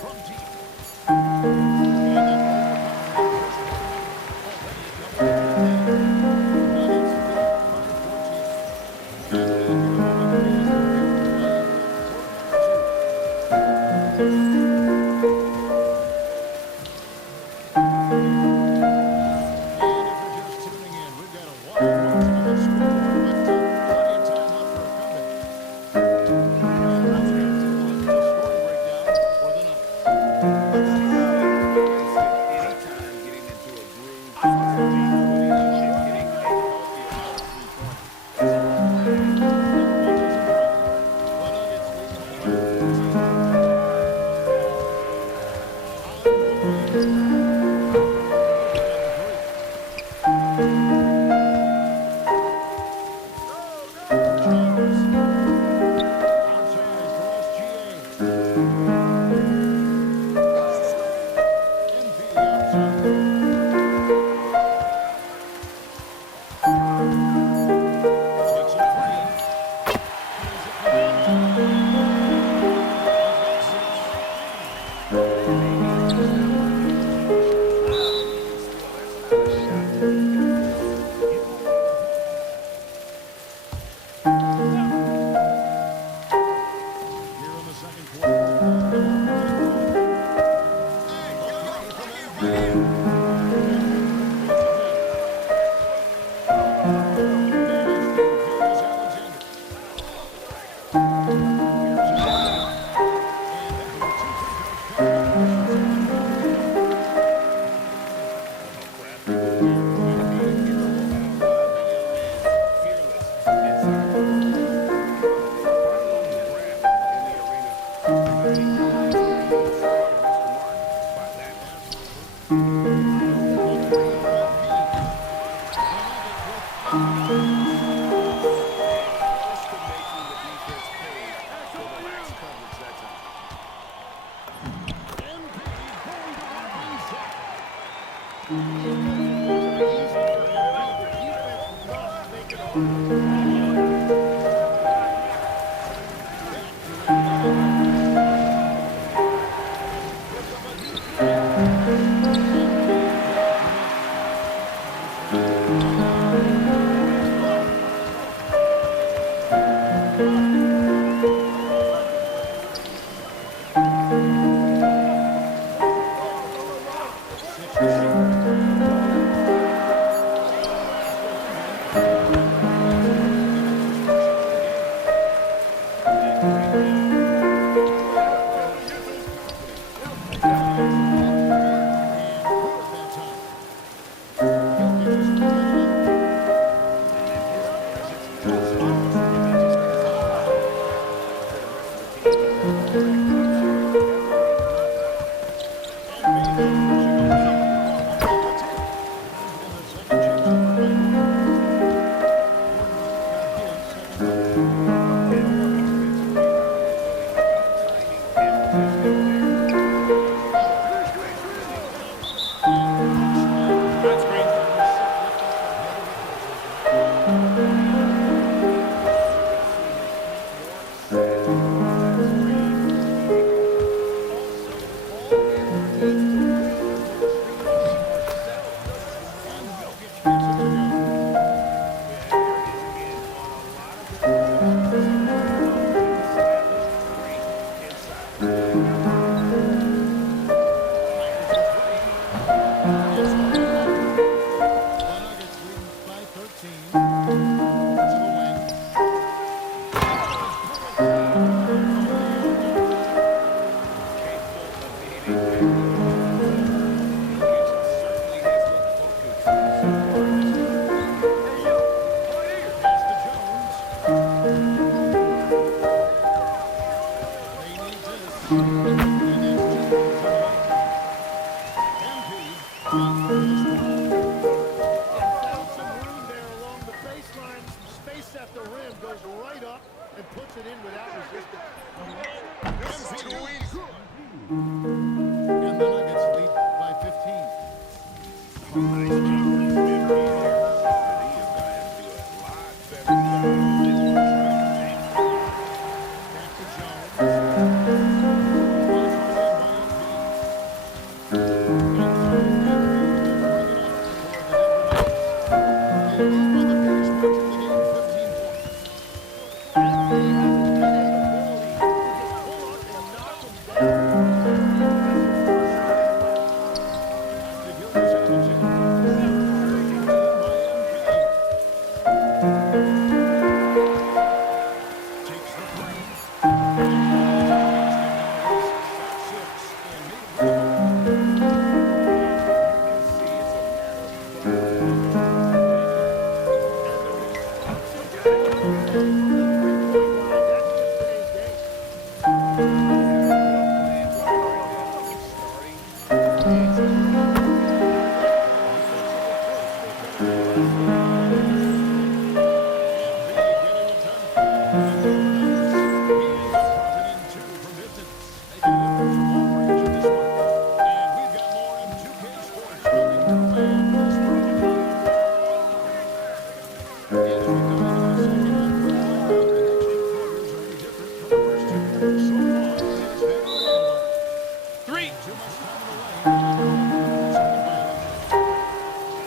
From deep three-point land.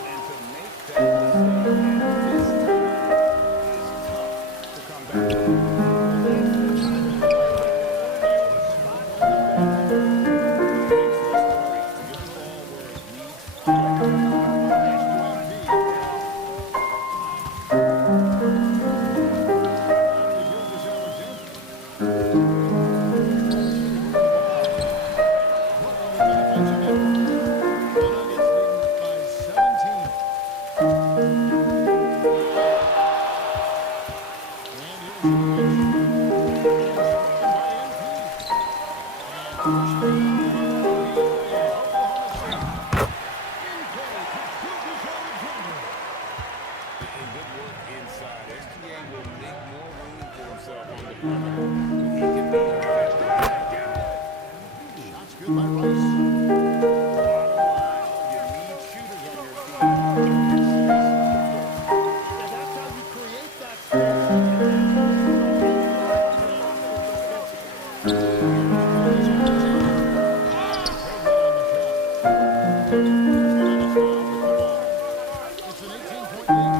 And to make that mistake at this time is tough to come back from. Makes this three. Get the ball where it needs to go. Good work inside. SGA will make more room for himself on the perimeter. He can be effective. Shots good by Rice. Bottom line, you need shooters on your team to create space on the floor. Yeah, that's how you create that It's an 18-point lead.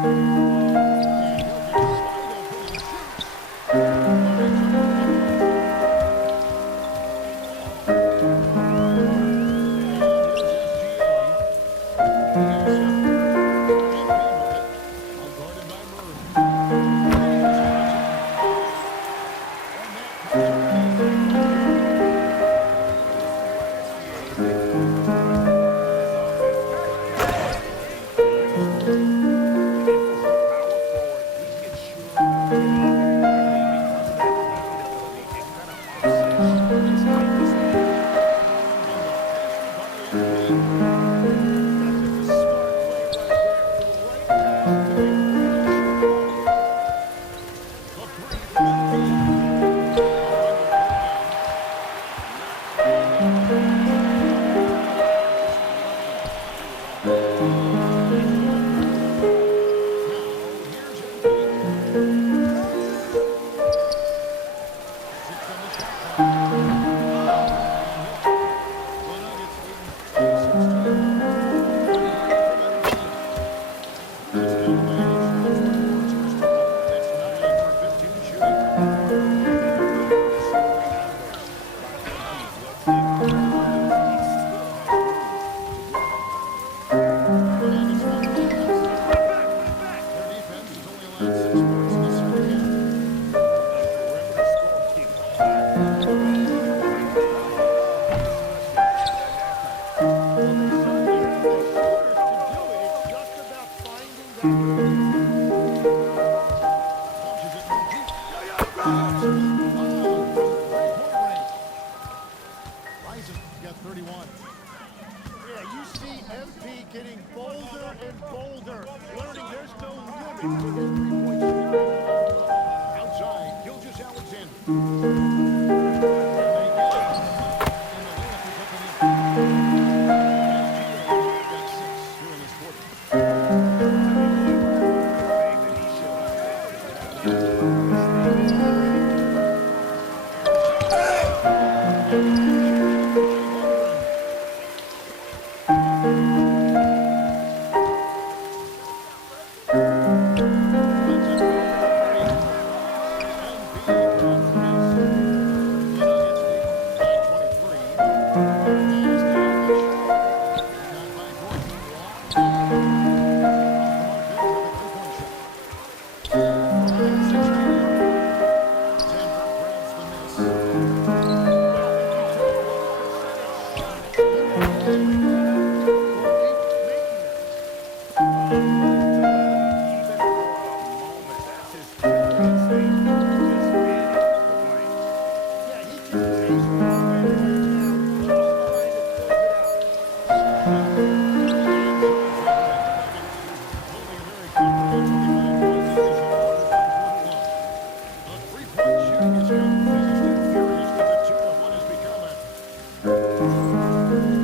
Thank you.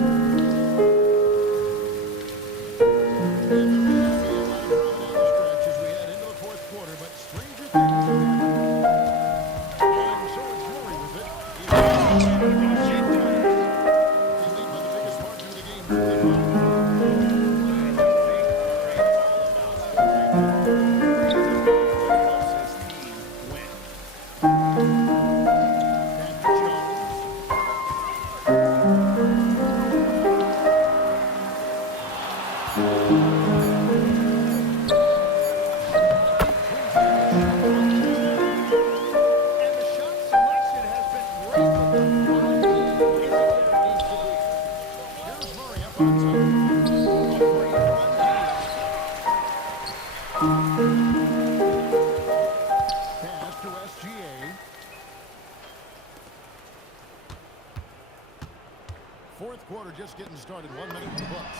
Pass to SGA. Fourth quarter just getting started. 1 minute in the books.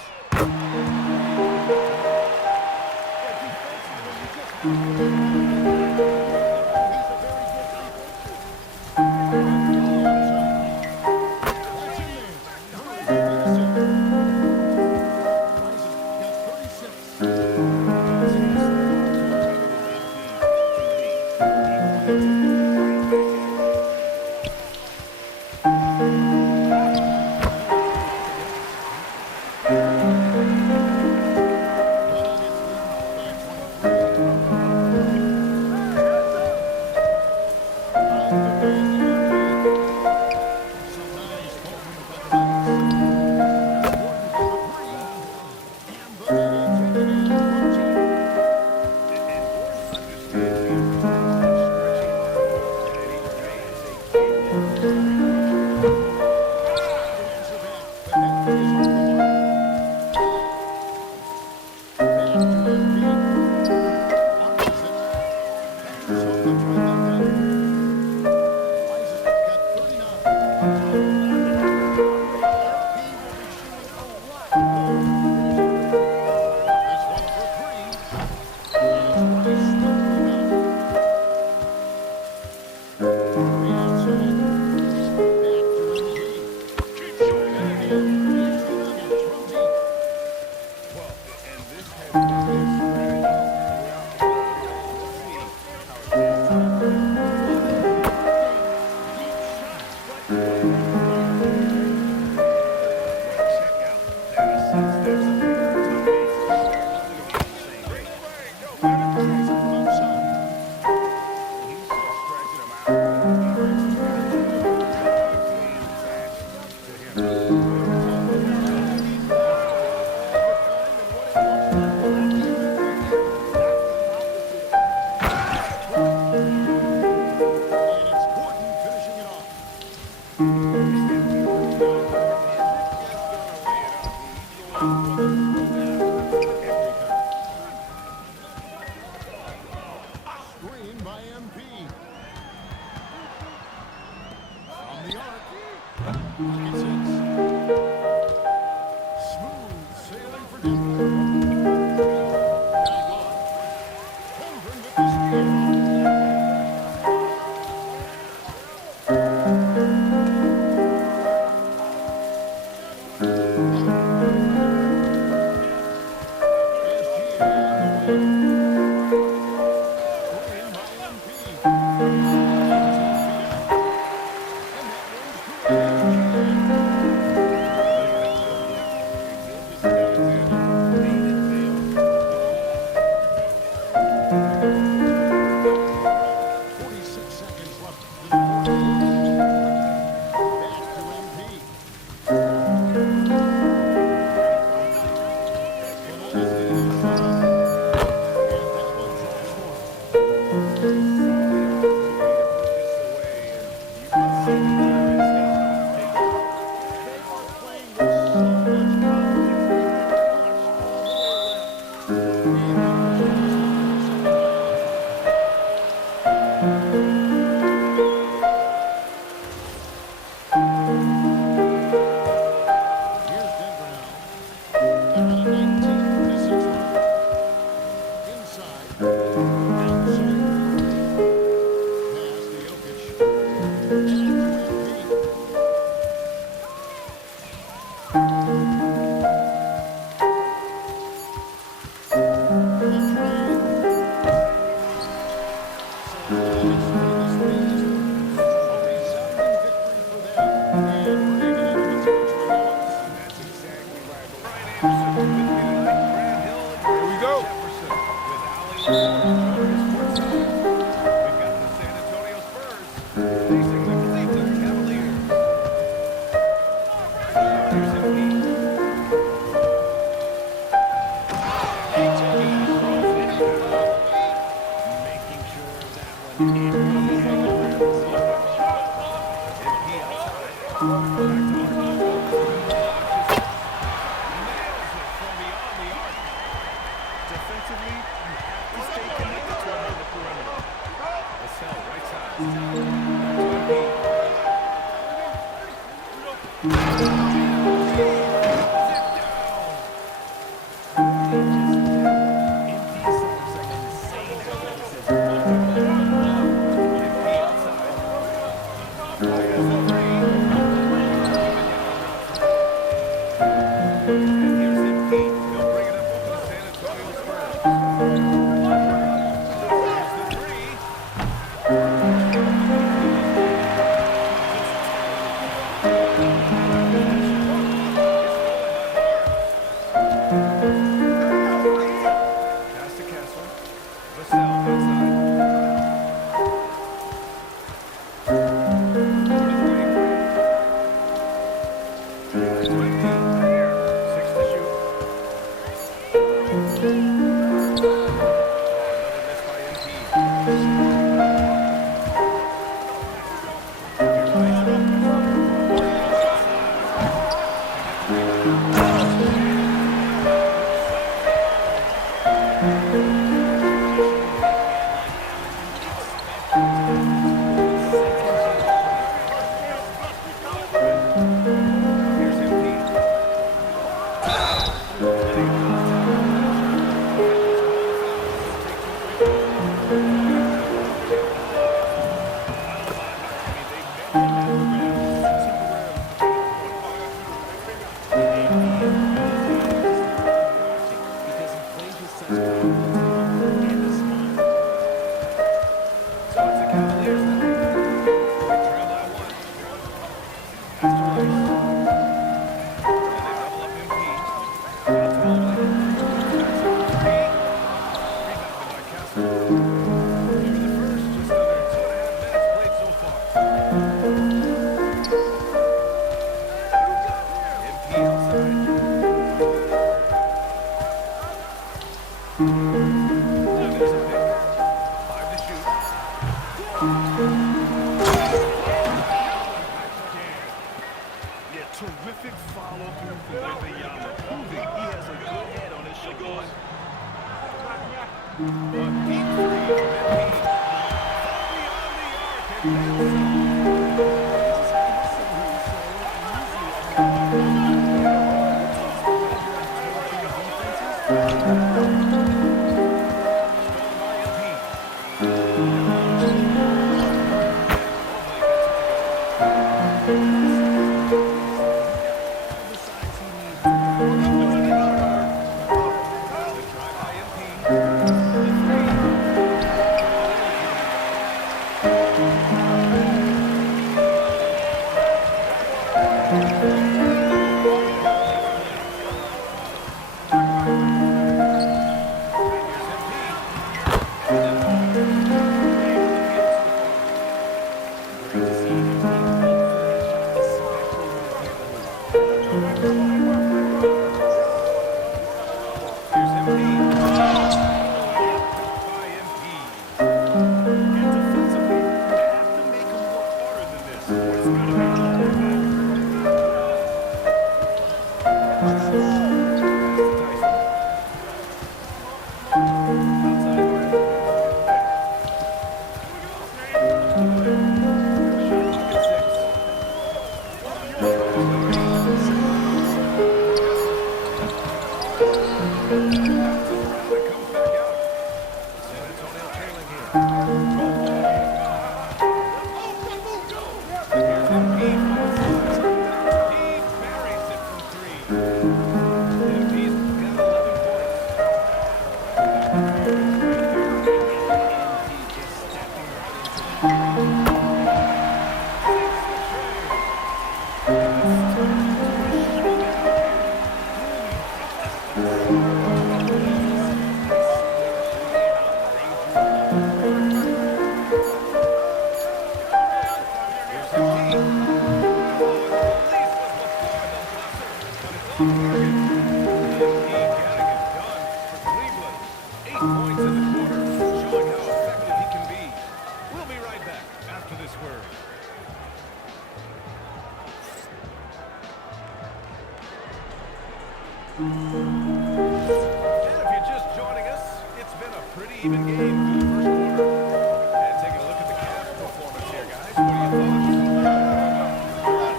Terrific follow-through from Wembanyama, proving he has a good head on his shoulders. A deep three from Embiid. Far beyond the arc, and even game through the first quarter. And taking a look at the Cavs' performance here, guys. What are your thoughts?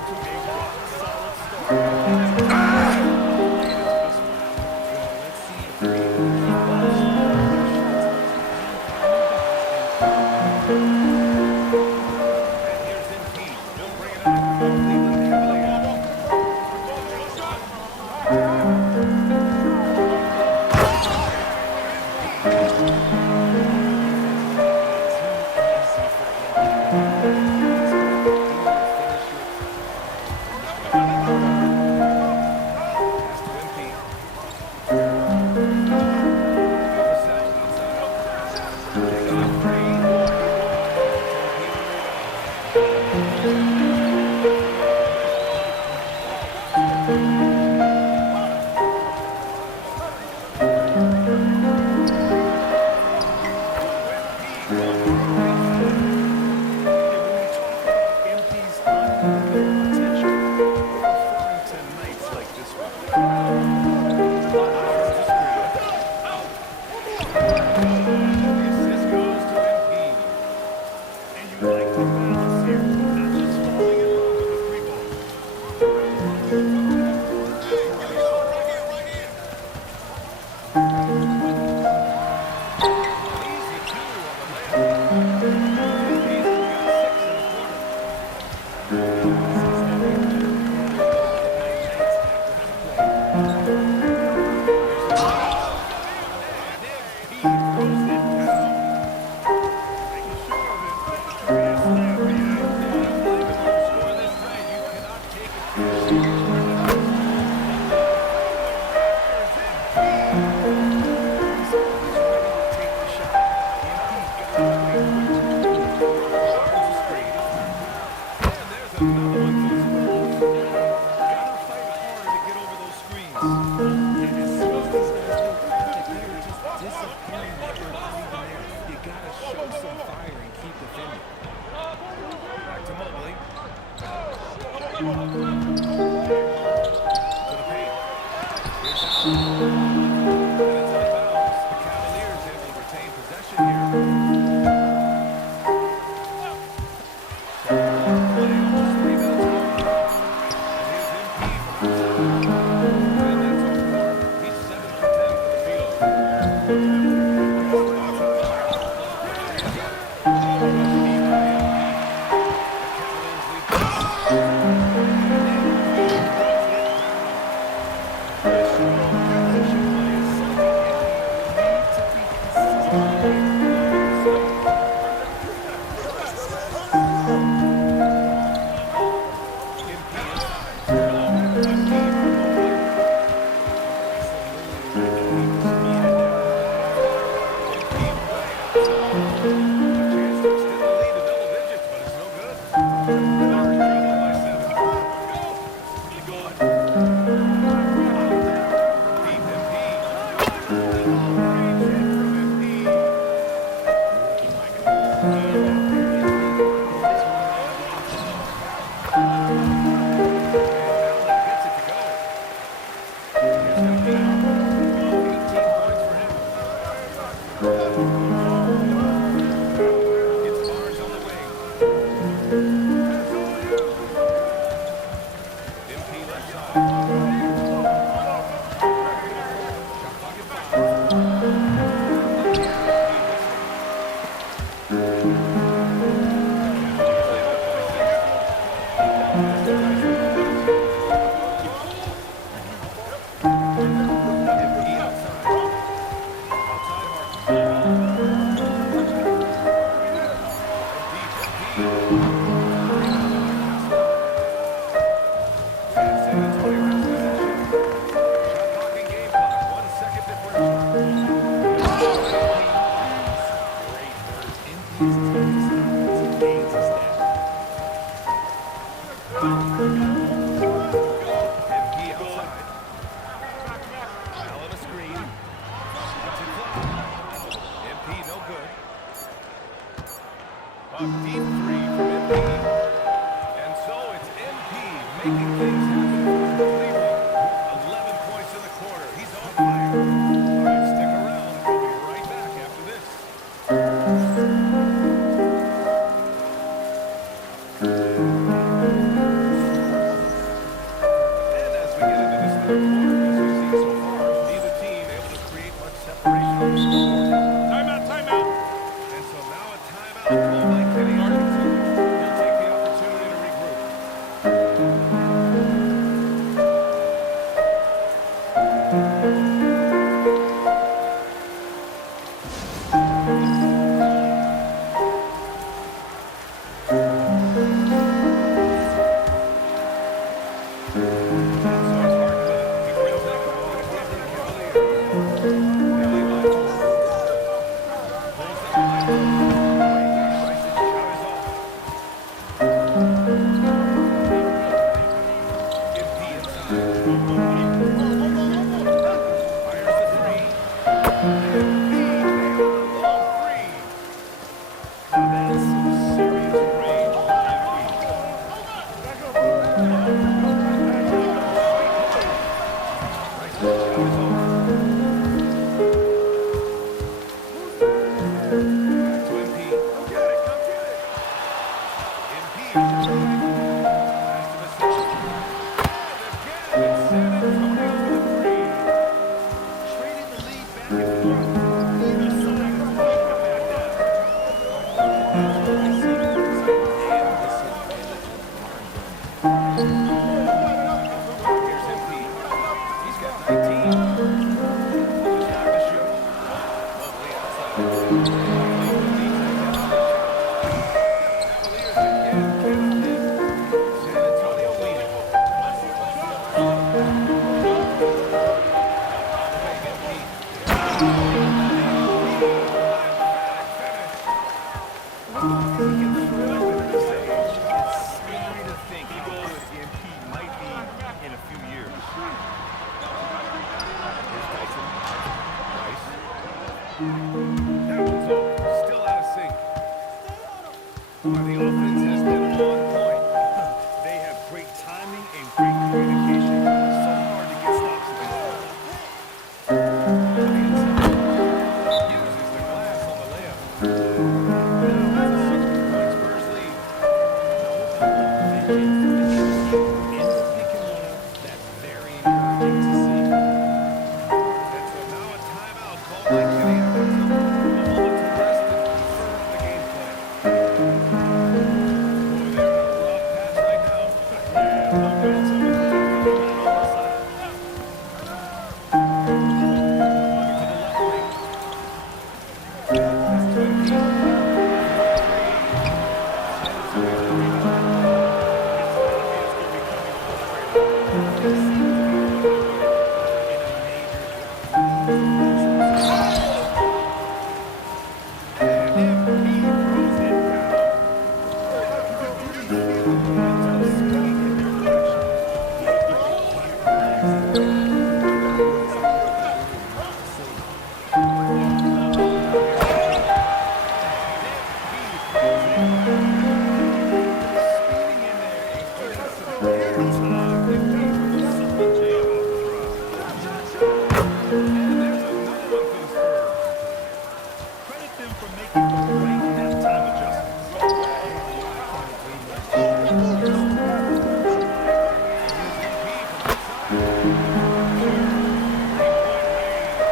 To a rock-solid start. Let's see if they're able to keep and here's Embiid. He'll bring it up from the Cleveland Cavaliers. Here's the pass. And MP throws it down. Making sure of it. Curious slam, BA. Yeah, I don't blame him when you score this tight. You cannot take a chance. He's always ready to take the shot. MP got away quickly. Guards the screen. And there's another one for the Spurs. Gotta fight harder to get over those screens. And as soon as these guys go contact, they are just disappearing like they're not even there. You gotta show some fire and keep defending. Back to Mobley. To the paint. Here's Allen. And it's out of bounds. The Cavaliers able to retain possession here. Play almost 3 minutes long. And here's MP from outside. And that's O'Connor. He's 7 for 10 for the field. A deep three from MP. And so it's MP making things happen for Cleveland. 11 points in the quarter. He's on fire. All right, stick around. We'll be right back after this. And as we get into this third quarter, as we've seen so far, neither team able to create much separation on the scoreboard. Timeout, timeout. And so now a timeout called by Kenny Arkinson. He'll take the opportunity to regroup. And so it's Harkless. He brings it up the ball to Cleveland Cavaliers. They lead by 4. Pulls it high. Rice's shot is off. MP inside. Fires the three. MP nailed the long three. Now that is some serious range for MP. Rice's shot is off. Back to MP. Come get it, come get it. MP on the drive. Pass to the center. And again, it's San Antonio for the three. Trading the lead back and forth. Either side is looking to back down. Here's MP. He's got That one's over. Still out of sync. Well, the offense has been on point. They have great timing and great communication. So hard to get stops against them. To the inside. Uses the glass on the layup. Now it's a 60-point Spurs lead. Vision from the team in the pick and roll. That's very encouraging to see. And so now a timeout called by Kenny Atkinson. A moment to rest and confer on the game plan. Boy, they're in a rough patch right now. Yeah, well, that's a good on the side. Looking to the left wing. That's Twinkie. Sheds away the rebound. It's obvious they'll be coming full straight up. They seem to be in a major drought. And MP throws it down. Momentum swinging in their direction. Speeding in there and getting some air time. MP with a solid jam off the drop. And there's another one for the Spurs. Credit them for making the right halftime adjustments. Here's MP from outside. Three-point range. Price is worth $30. You see the foundation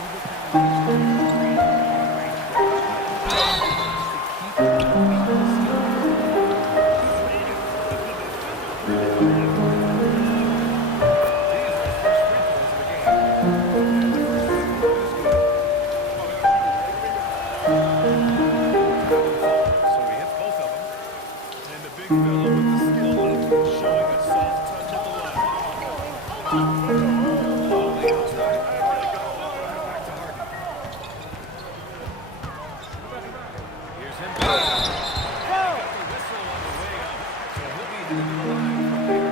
of the three-point range. To keep moving the skill. These are his first free throws of the game. And the first free throw is good. Travel forward, so he hits both of them. And the big fella with the skill level showing a soft touch at the line. Lowly outside. Back to Harden. Here's him. Got the whistle on the way up, so he'll be headed to the line from there.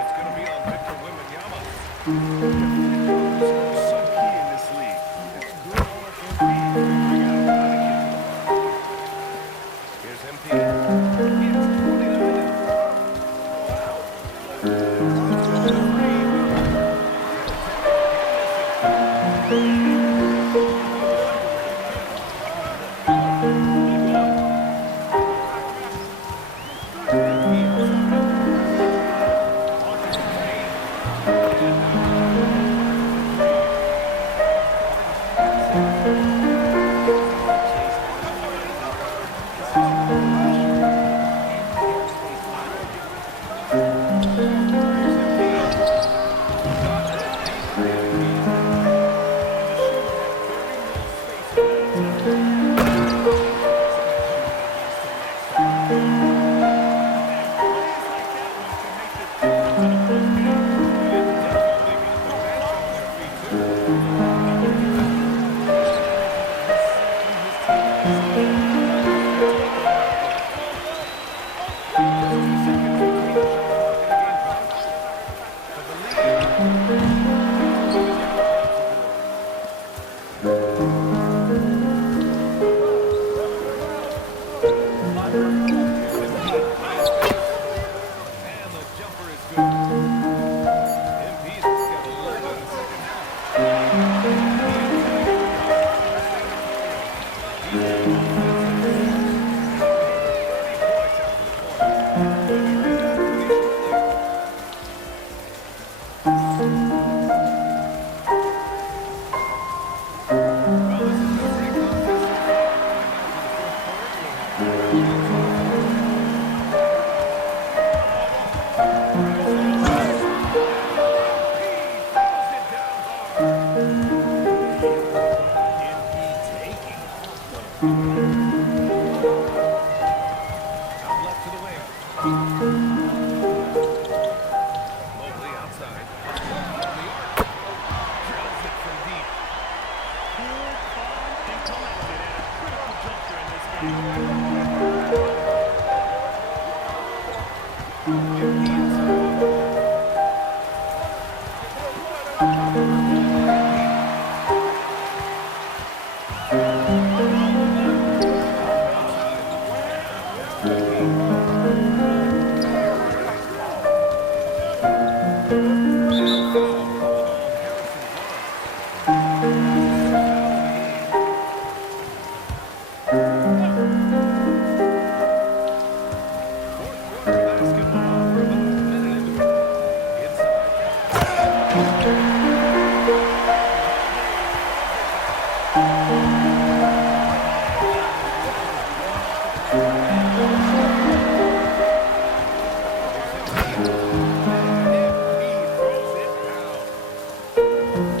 It's going to be on Victor Wembanyama. Defenders are so key in this league. It's good on MP figuring out how to get to them. Here's MP. He has 29 now.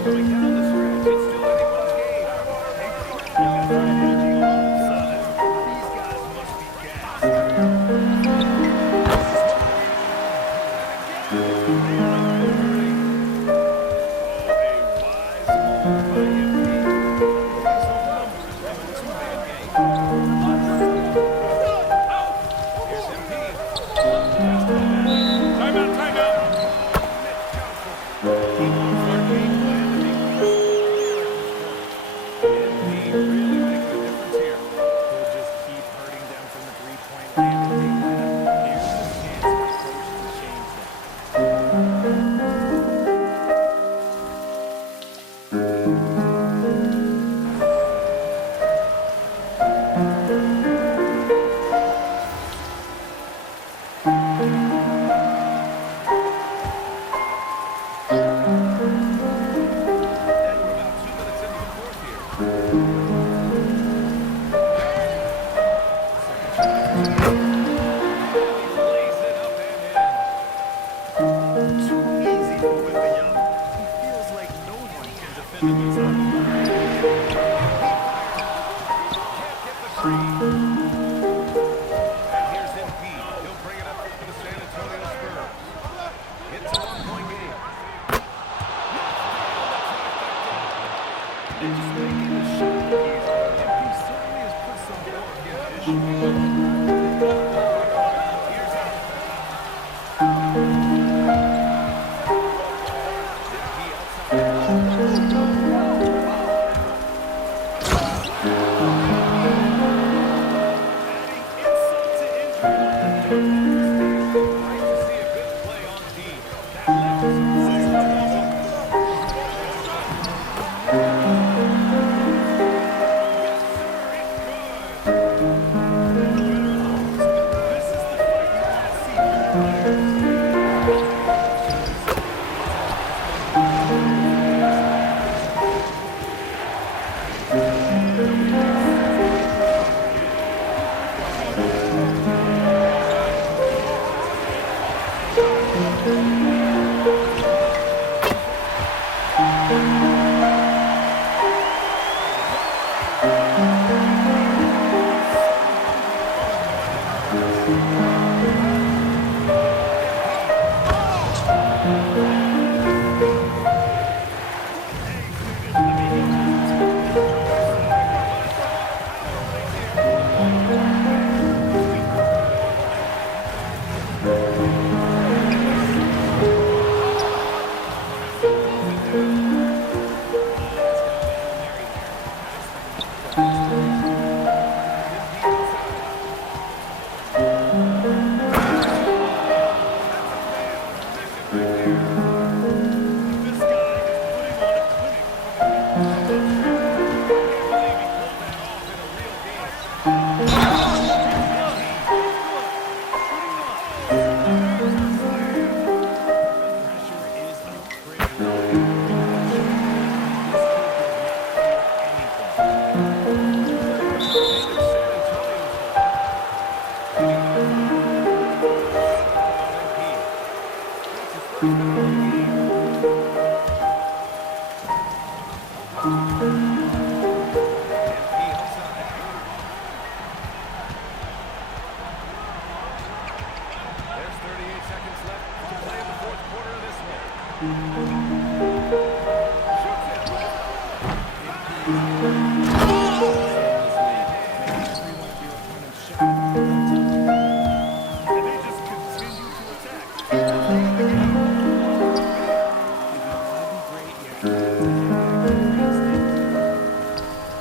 Coming down the stretch, it's still anyone's game. Looking for energy all of a sudden. These guys must be gassed.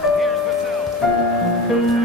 Here's the cell.